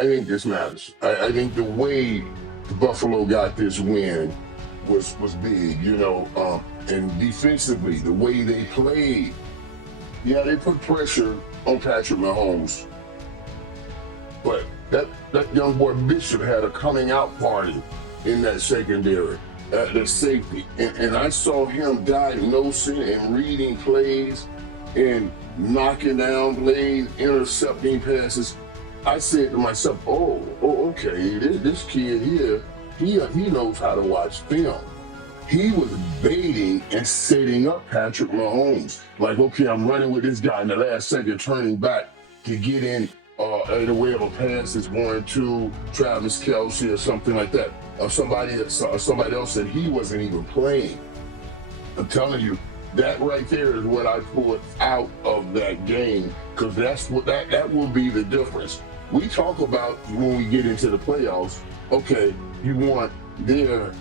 I think this matters. I think the way Buffalo got this win was big, and defensively, the way they played. Yeah, they put pressure on Patrick Mahomes, but that young boy Bishop had a coming out party in that secondary, the safety, and I saw him diagnosing and reading plays and knocking down plays, intercepting passes. I said to myself, okay, this kid here, he knows how to watch film. He was baiting and setting up Patrick Mahomes. Like, okay, I'm running with this guy in the last second, turning back to get in the way of a pass that's going to Travis Kelce or something like that, or somebody else that he wasn't even playing. I'm telling you, that right there is what I pulled out of that game, because that will be the difference. We talk about when we get into the playoffs, okay, you want their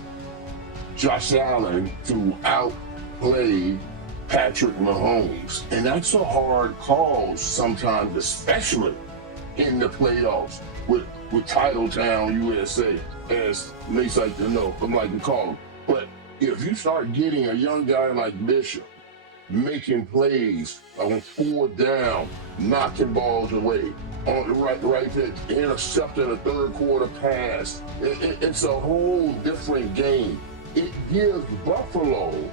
Josh Allen to outplay Patrick Mahomes. And that's a hard call sometimes, especially in the playoffs with TitleTown USA, as Mase like to know, I'm like to call them. But if you start getting a young guy like Bishop making plays on 4th down, knocking balls away, on the right there, intercepting a third quarter pass, it's a whole different game. It gives Buffalo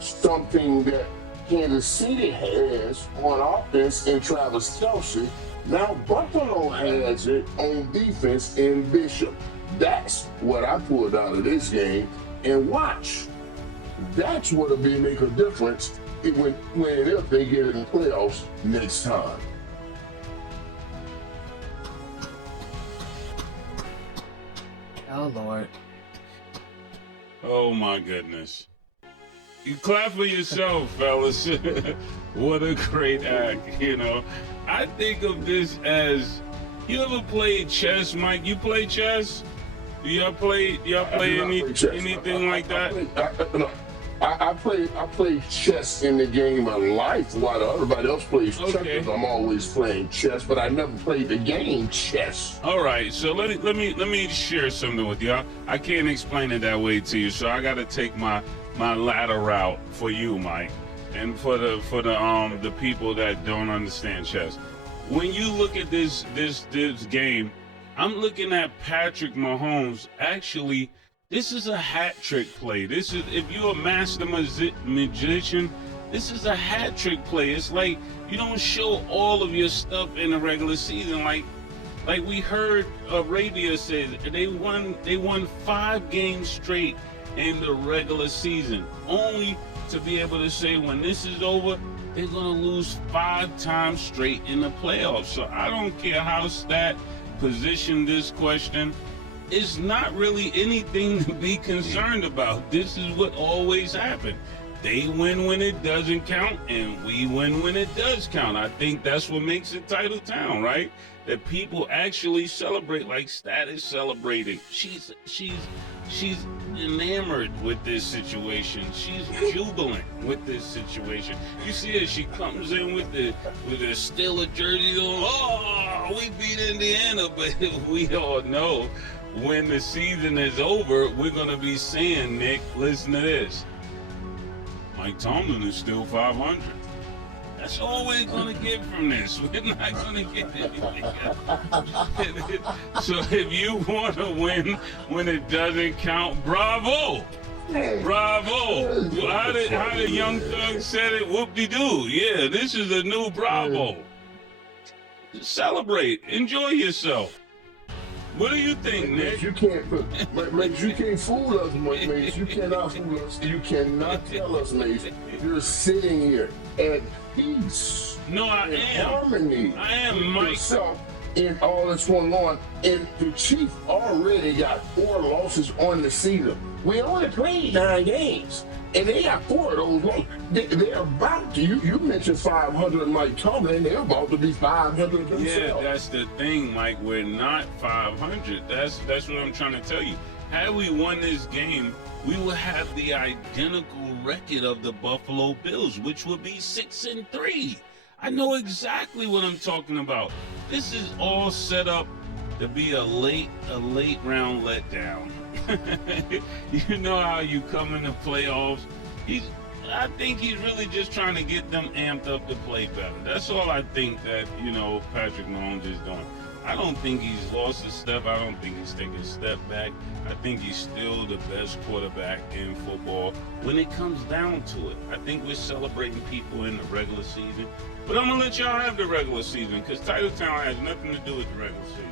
something that Kansas City has on offense in Travis Kelce. Now Buffalo has it on defense in Bishop. That's what I pulled out of this game. And watch, that's what'll make a difference when and if they get in the playoffs next time. Oh, Lord. Oh, my goodness. You clap for yourself, fellas. What a great act, I think of this as, you ever played chess, Mike? You play chess? Do y'all play anything like that? I play chess in the game of life while everybody else plays checkers. I'm always playing chess, but I never played the game chess. All right, so let me share something with you. I can't explain it that way to you, so I got to take my ladder route for you, Mike, and for the people that don't understand chess. When you look at this game, I'm looking at Patrick Mahomes. Actually, this is a hat trick play. This is, if you're a master magician, this is a hat trick play. It's like you don't show all of your stuff in the regular season. Like we heard Arabia say, they won 5 games straight in the regular season, only to be able to say when this is over, they're gonna lose 5 times straight in the playoffs. So I don't care how stat position this question. It's not really anything to be concerned about. This is what always happens. They win when it doesn't count, and we win when it does count. I think that's what makes it TitleTown, right? That people actually celebrate like Stat is celebrating. She's enamored with this situation. She's jubilant with this situation. You see her, she comes in with the Steeler jersey on. Oh, we beat Indiana, but we all know when the season is over, we're gonna be saying, Nick, listen to this. Mike Tomlin is still 500. That's all we're going to get from this. We're not going to get anything else. So if you want to win when it doesn't count, bravo. Bravo. How the Young Thug said it, whoop-de-doo. Yeah, this is a new bravo. Celebrate. Enjoy yourself. What do you think, Nick? You can't fool us, Mase. You cannot fool us. You cannot tell us, Mase. You're sitting here at peace. No, I am. Harmony. I am, Mike. Yourself in all that's going on. And the Chiefs already got 4 losses on the season. We only played 9 games. And they got 4 of those losses. They're about to, you mentioned 500 Mike Tomlin, they're about to be 500 themselves. Yeah, that's the thing, Mike. We're not 500. That's what I'm trying to tell you. Had we won this game, we would have the identical record of the Buffalo Bills, which would be 6-3. I know exactly what I'm talking about. This is all set up to be a late round letdown. You know how you come in the playoffs. I think he's really just trying to get them amped up to play better. That's all I think that, Patrick Mahomes is doing. I don't think he's lost a step. I don't think he's taken a step back. I think he's still the best quarterback in football when it comes down to it. I think we're celebrating people in the regular season. But I'm going to let y'all have the regular season because TitleTown has nothing to do with the regular season.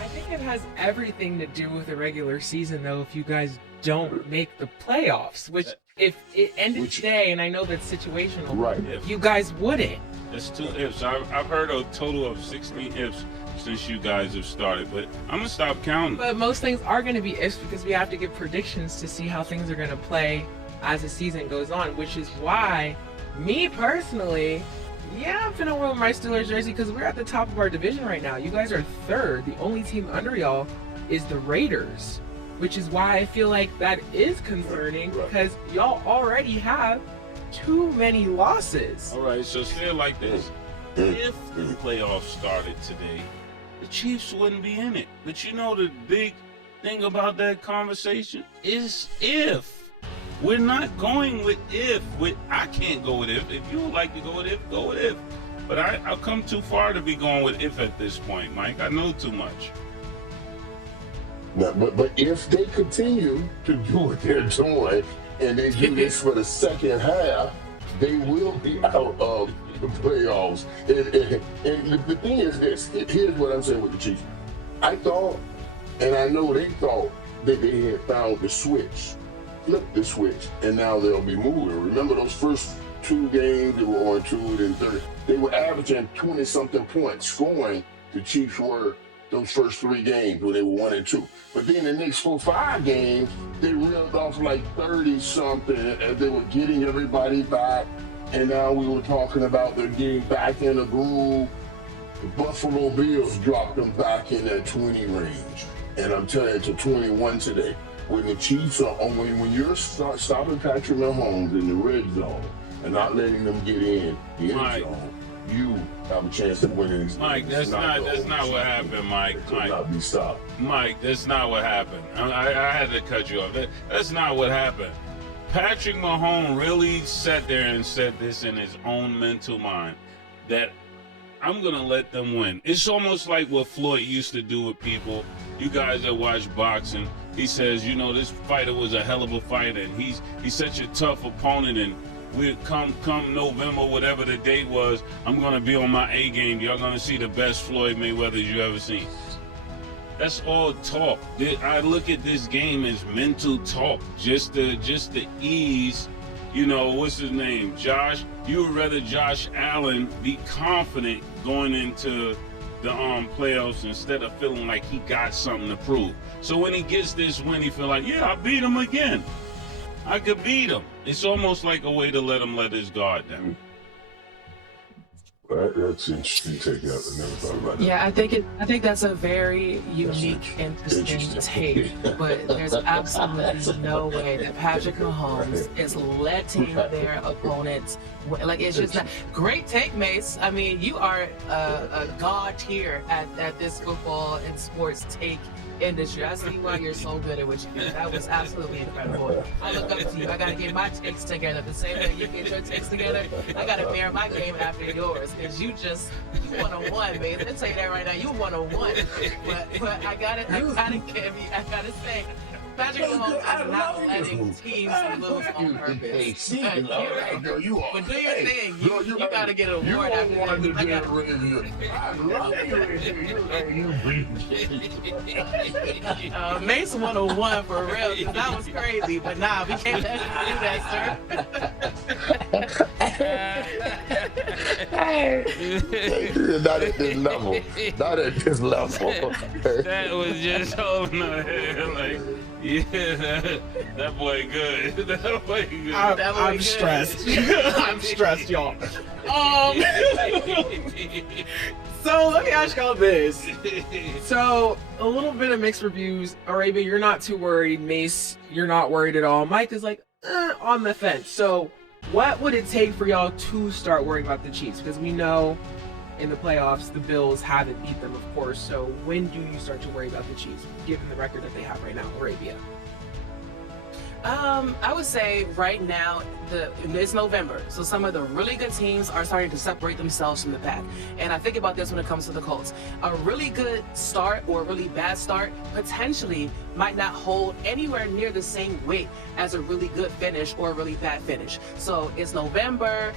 I think it has everything to do with the regular season, though, if you guys don't make the playoffs, which if it ended today, and I know that's situational, Right. you guys wouldn't. That's 2 ifs. I've heard a total of 16 ifs since you guys have started, but I'm going to stop counting. But most things are going to be ifs because we have to give predictions to see how things are going to play as the season goes on, which is why, me personally, I'm finna wear my Steelers jersey because we're at the top of our division right now. You guys are third. The only team under y'all is the Raiders, which is why I feel like that is concerning because y'all already have too many losses. All right, so say it like this. If the playoffs started today, the Chiefs wouldn't be in it. But you know the big thing about that conversation is if. We're not going with if. I can't go with if. If you would like to go with if, go with if. But I've come too far to be going with if at this point, Mike. I know too much. Now, but if they continue to do what they're doing and they do this for the second half, they will be out of the playoffs. And the thing is this, here's what I'm saying with the Chiefs. I thought, and I know they thought, that they had found the switch, flipped the switch, and now they'll be moving. Remember those first 2 games, they were on 2 and 30. They were averaging 20-something points scoring. The Chiefs were those first 3 games when they were 1 and 2. But then the next 4-5 games, they reeled off like 30-something, and they were getting everybody back. And now we were talking about them getting back in the groove. The Buffalo Bills dropped them back in that 20 range. And I'm telling you, to 21 today. When the Chiefs are on, when you're stopping Patrick Mahomes in the red zone and not letting them get in the end zone, you have a chance to win in. Mike, that's not what happened, Mike. Mike, not be stopped. Mike, that's not what happened. I had to cut you off. That's not what happened. Patrick Mahomes really sat there and said this in his own mental mind, that I'm going to let them win. It's almost like what Floyd used to do with people. You guys that watch boxing, he says, this fighter was a hell of a fighter, and he's such a tough opponent, and we come November, whatever the date was, I'm going to be on my A game. Y'all going to see the best Floyd Mayweather you ever seen. That's all talk. I look at this game as mental talk, just the ease. What's his name? Josh. You would rather Josh Allen be confident going into the playoffs instead of feeling like he got something to prove. So when he gets this win, he feel like, I beat him again. I could beat him. It's almost like a way to let him let his guard down. That's interesting take. I never thought about that. Yeah, I think that's a very unique, interesting take. But there's absolutely no way that Patrick Mahomes is letting their opponents win. Like, it's just not. Great take, Mase. I mean, you are a god here at this football and sports take industry. I see why you're so good at what you do. That was absolutely incredible. I look up to you. I gotta get my takes together the same way you get your takes together. I gotta mirror my game after yours, because you 101, man. Let's tell you that right now. You 101. But I gotta say, Patrick Mahomes is not letting teams lose on purpose. But do your thing. You gotta get an award after this. I love you. Mase 101 for real, because that was crazy. But nah, we can't let you do that, sir. Not at this level. Not at this level. That was just holding her head like, that boy good. That boy good. I'm stressed. I'm stressed, y'all. So let me ask y'all this. So a little bit of mixed reviews. Arabia, you're not too worried. Mase, you're not worried at all. Mike is like on the fence. So what would it take for y'all to start worrying about the Chiefs? Because we know in the playoffs, the Bills haven't beat them, of course. So when do you start to worry about the Chiefs, given the record that they have right now, Arabia? I would say right now, it's November, so some of the really good teams are starting to separate themselves from the pack. And I think about this when it comes to the Colts. A really good start or a really bad start potentially might not hold anywhere near the same weight as a really good finish or a really bad finish. So it's November.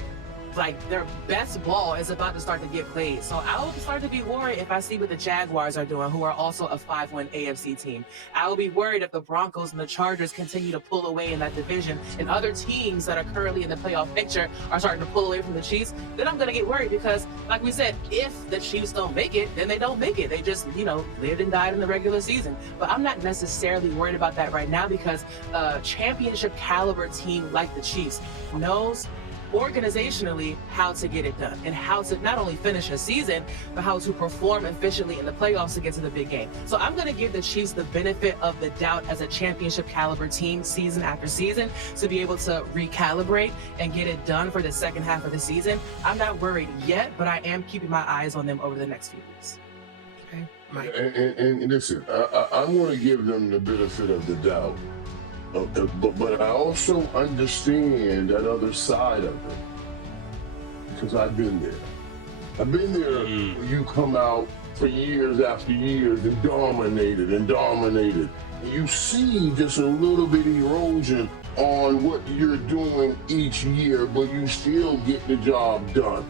Like, their best ball is about to start to get played. So I will start to be worried if I see what the Jaguars are doing, who are also a 5-win AFC team. I will be worried if the Broncos and the Chargers continue to pull away in that division, and other teams that are currently in the playoff picture are starting to pull away from the Chiefs. Then I'm going to get worried because, like we said, if the Chiefs don't make it, then they don't make it. They just, lived and died in the regular season. But I'm not necessarily worried about that right now because a championship caliber team like the Chiefs knows organizationally how to get it done and how to not only finish a season, but how to perform efficiently in the playoffs to get to the big game. So I'm going to give the Chiefs the benefit of the doubt as a championship caliber team season after season to be able to recalibrate and get it done for the second half of the season. I'm not worried yet, but I am keeping my eyes on them over the next few weeks. Okay, Mike. And listen, I want to give them the benefit of the doubt. But I also understand that other side of it because I've been there. I've been there when you come out for years after years and dominated. And you see just a little bit of erosion on what you're doing each year, but you still get the job done.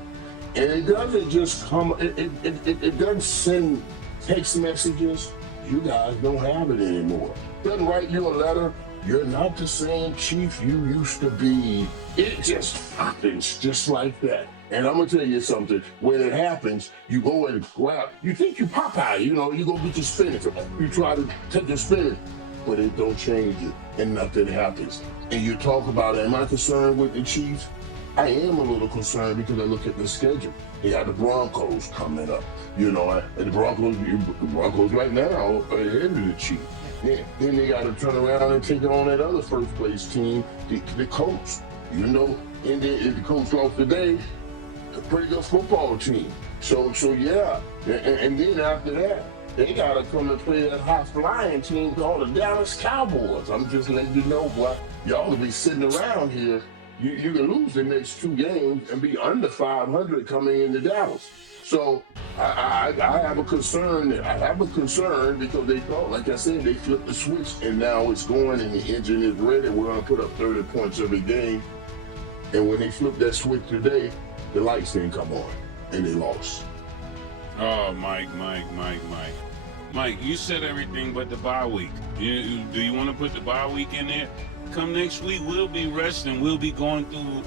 And it doesn't just come, it doesn't send text messages. You guys don't have it anymore. It doesn't write you a letter. You're not the same Chief you used to be. It just happens just like that. And I'm gonna tell you something, when it happens, you go and grab, you think you Popeye, you go get your spinach. You try to take your spinach, but it don't change it and nothing happens. And you talk about, am I concerned with the Chiefs? I am a little concerned because I look at the schedule. They have the Broncos coming up, and the Broncos right now are ahead of the Chiefs. Yeah. Then they got to turn around and take on that other first place team, the Colts. And the Colts lost today, a pretty good football team. So yeah. And then after that, they got to come and play that high flying team called the Dallas Cowboys. I'm just letting you know, boy, y'all will be sitting around here. You can lose the next 2 games and be under 500 coming into Dallas. So I have a concern. I have a concern because they thought, like I said, they flipped the switch and now it's going and the engine is ready. We're going to put up 30 points every game. And when they flipped that switch today, the lights didn't come on and they lost. Oh, Mike, you said everything but the bye week. Do you want to put the bye week in there? Come next week, we'll be resting. We'll be going through,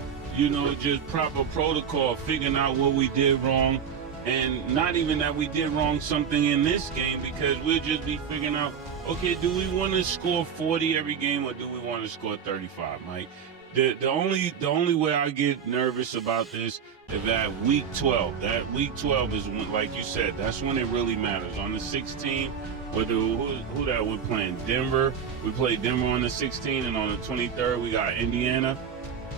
just proper protocol, figuring out what we did wrong. And not even that we did wrong something in this game, because we'll just be figuring out, okay, do we want to score 40 every game or do we want to score 35, Mike? The only way I get nervous about this is that week 12. That week 12 is when, like you said, that's when it really matters. On the 16th, who that we're playing? Denver. We played Denver on the 16th, and on the 23rd we got Indiana.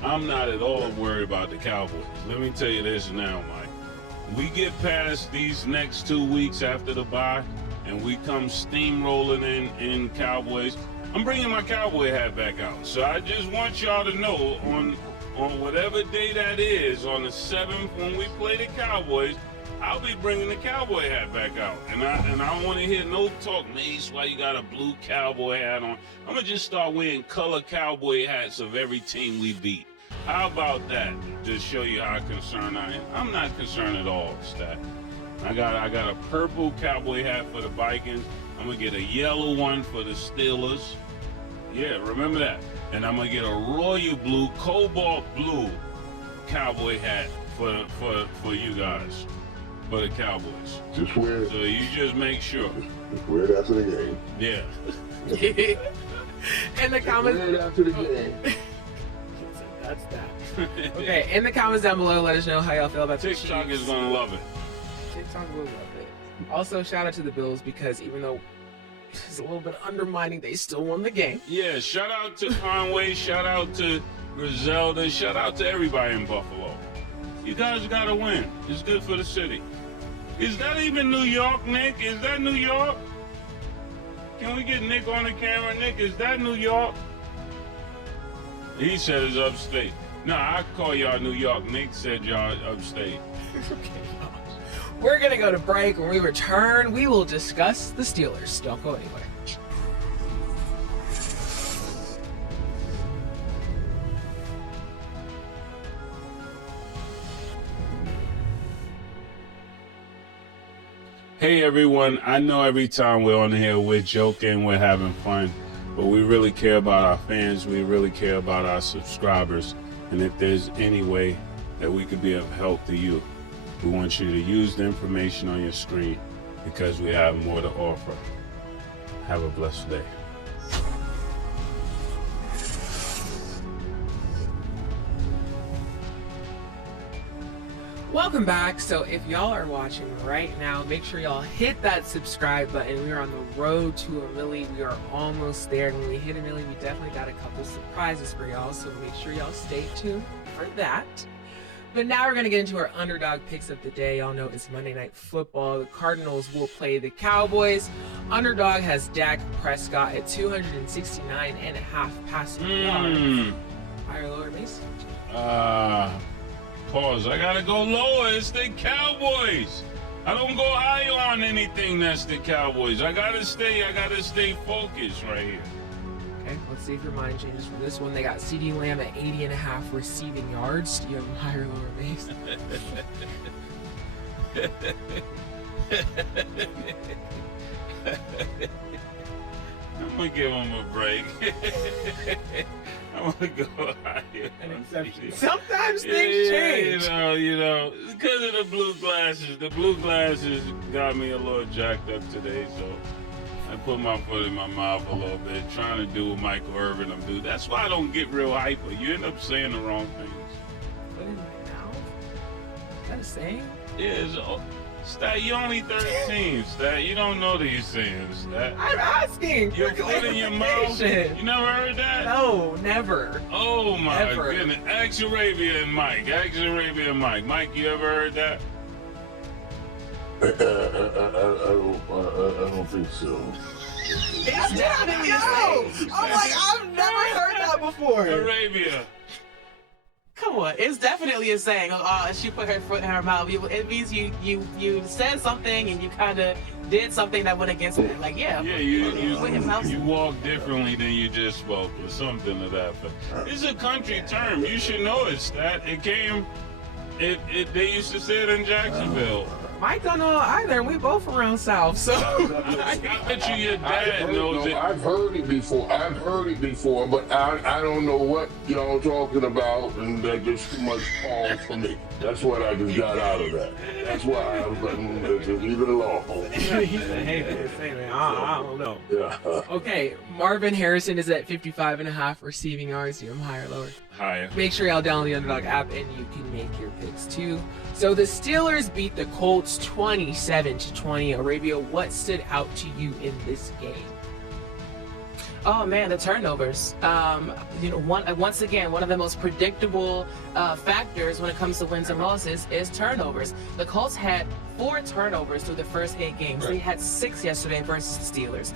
I'm not at all worried about the Cowboys. Let me tell you this now, Mike. We get past these next 2 weeks after the bye, and we come steamrolling in Cowboys. I'm bringing my cowboy hat back out. So I just want y'all to know on whatever day that is, on the 7th when we play the Cowboys, I'll be bringing the cowboy hat back out. And I don't want to hear no talk, Mase, why you got a blue cowboy hat on. I'm going to just start wearing color cowboy hats of every team we beat. How about that? Just show you how concerned I am. I'm not concerned at all, Stat. I got a purple cowboy hat for the Vikings. I'm gonna get a yellow one for the Steelers. Yeah, remember that. And I'm gonna get a royal blue, cobalt blue cowboy hat for you guys, for the Cowboys. Just wear it. So you just make sure. Just wear it after the game. Yeah. In the comments. Wear it after the game. That's that. Okay, in the comments down below, let us know how y'all feel about the TikTok Chiefs. is gonna love it. TikTok will love it. Also, shout out to the Bills, because even though It's a little bit undermining. They still won the game. Yeah, shout out to Conway, shout out to Griselda, shout out to everybody in Buffalo. You guys gotta win. It's good for the city. Is that even New York, Nick? Is that New York? Can we get Nick on the camera? Nick, is that New York? He said it's upstate. No, I call y'all New York. Nick said y'all upstate. Okay. We're going to go to break. When we return, we will discuss the Steelers. Don't go anywhere. Hey everyone, I know every time we're on here we're joking, we're having fun, but we really care about our fans, we really care about our subscribers, and if there's any way that we could be of help to you, we want you to use the information on your screen because we have more to offer. Have a blessed day. Welcome back. So if y'all are watching right now, make sure y'all hit that subscribe button. We are on the road to a milli. We are almost there. And when we hit a milli, we definitely got a couple surprises for y'all. So make sure y'all stay tuned for that. But now we're going to get into our underdog picks of the day. Y'all know it's Monday Night Football. The Cardinals will play the Cowboys. Underdog has Dak Prescott at 269.5 passing yards. Higher or lower, Mase? Pause. I gotta go lower. It's the Cowboys. I don't go high on anything that's the Cowboys. I gotta stay focused right here. Okay, let's see if your mind changes from this one. They got CD Lamb at 80.5 receiving yards. Do you have higher or lower, Mase? I'm gonna give him a break. I'm gonna go higher. An exception. Sometimes things change. You know, because of the blue glasses. The blue glasses got me a little jacked up today, so I put my foot in my mouth a little bit, trying to do what Michael Irvin do. That's why I don't get real hyper. You end up saying the wrong things. Foot in my mouth? Is that a saying? Yeah, Stat, you only 13, Stat. You don't know these sayings, Stat. I'm asking. Your foot in your mouth? You never heard that? No, never. Oh my Never. goodness. Ask Arabia and Mike. Mike, you ever heard that? I don't think so. It's definitely a saying. I'm like, I've never heard that before. Arabia. Come on, it's definitely a saying. Oh, she put her foot in her mouth. It means you said something and you kind of did something that went against it. Like, yeah. Yeah, you walk differently than you just spoke, or something to that effect. It's a country term. You should know it, Stat. They used to say it in Jacksonville. Mike don't know either. We both around South, so. I bet you your dad knows it. I've heard it before, but I don't know what y'all talking about, and that gets too much pause for me. That's what I just got out of that. That's why I was like, leave it alone. He said, hey, man, I don't know. Yeah. Okay, Marvin Harrison is at 55.5 receiving yards. You have him higher or lower? Higher. Make sure y'all download the Underdog app and you can make your picks too. So the Steelers beat the Colts 27-20. Arabia, what stood out to you in this game? Oh man, the turnovers. Once again, one of the most predictable factors when it comes to wins and losses is turnovers. The Colts had 4 turnovers through the first 8 games. They had 6 yesterday versus the Steelers.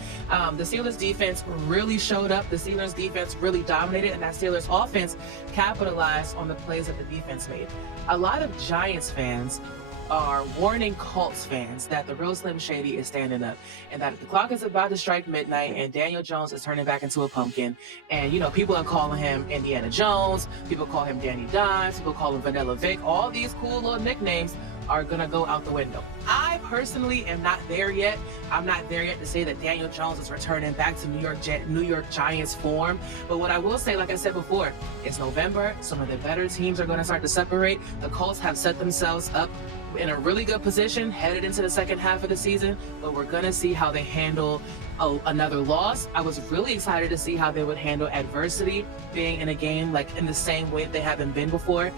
The Steelers defense really showed up. The Steelers defense really dominated, and that Steelers offense capitalized on the plays that the defense made. A lot of Giants fans are warning Colts fans that the real Slim Shady is standing up, and that the clock is about to strike midnight and Daniel Jones is turning back into a pumpkin. And people are calling him Indiana Jones, people call him Danny Dimes, people call him Vanilla Vic. All these cool little nicknames are gonna go out the window. I personally am not there yet. I'm not there yet to say that Daniel Jones is returning back to New York Giants form. But what I will say, like I said before, it's November. Some of the better teams are gonna start to separate. The Colts have set themselves up in a really good position headed into the second half of the season, but we're gonna see how they handle another loss. I was really excited to see how they would handle adversity, being in a game like in the same way they haven't been before.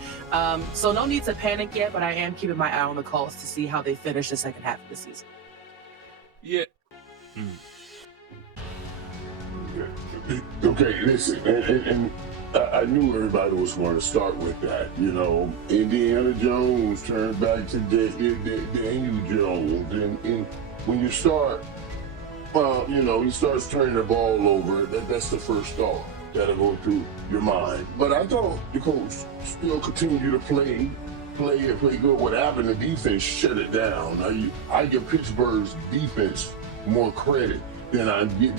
So no need to panic yet, but I am keeping my eye on the Colts to see how they finish the second half of the season. Yeah. Okay, listen, and I knew everybody was going to start with that. You know, Indiana Jones turned back to Daniel Jones, and when you start, you know, he starts turning the ball over. That's the first thought that'll go through your mind. But I thought the coach still continued to play good. What happened? The defense shut it down. I give Pittsburgh's defense more credit than I give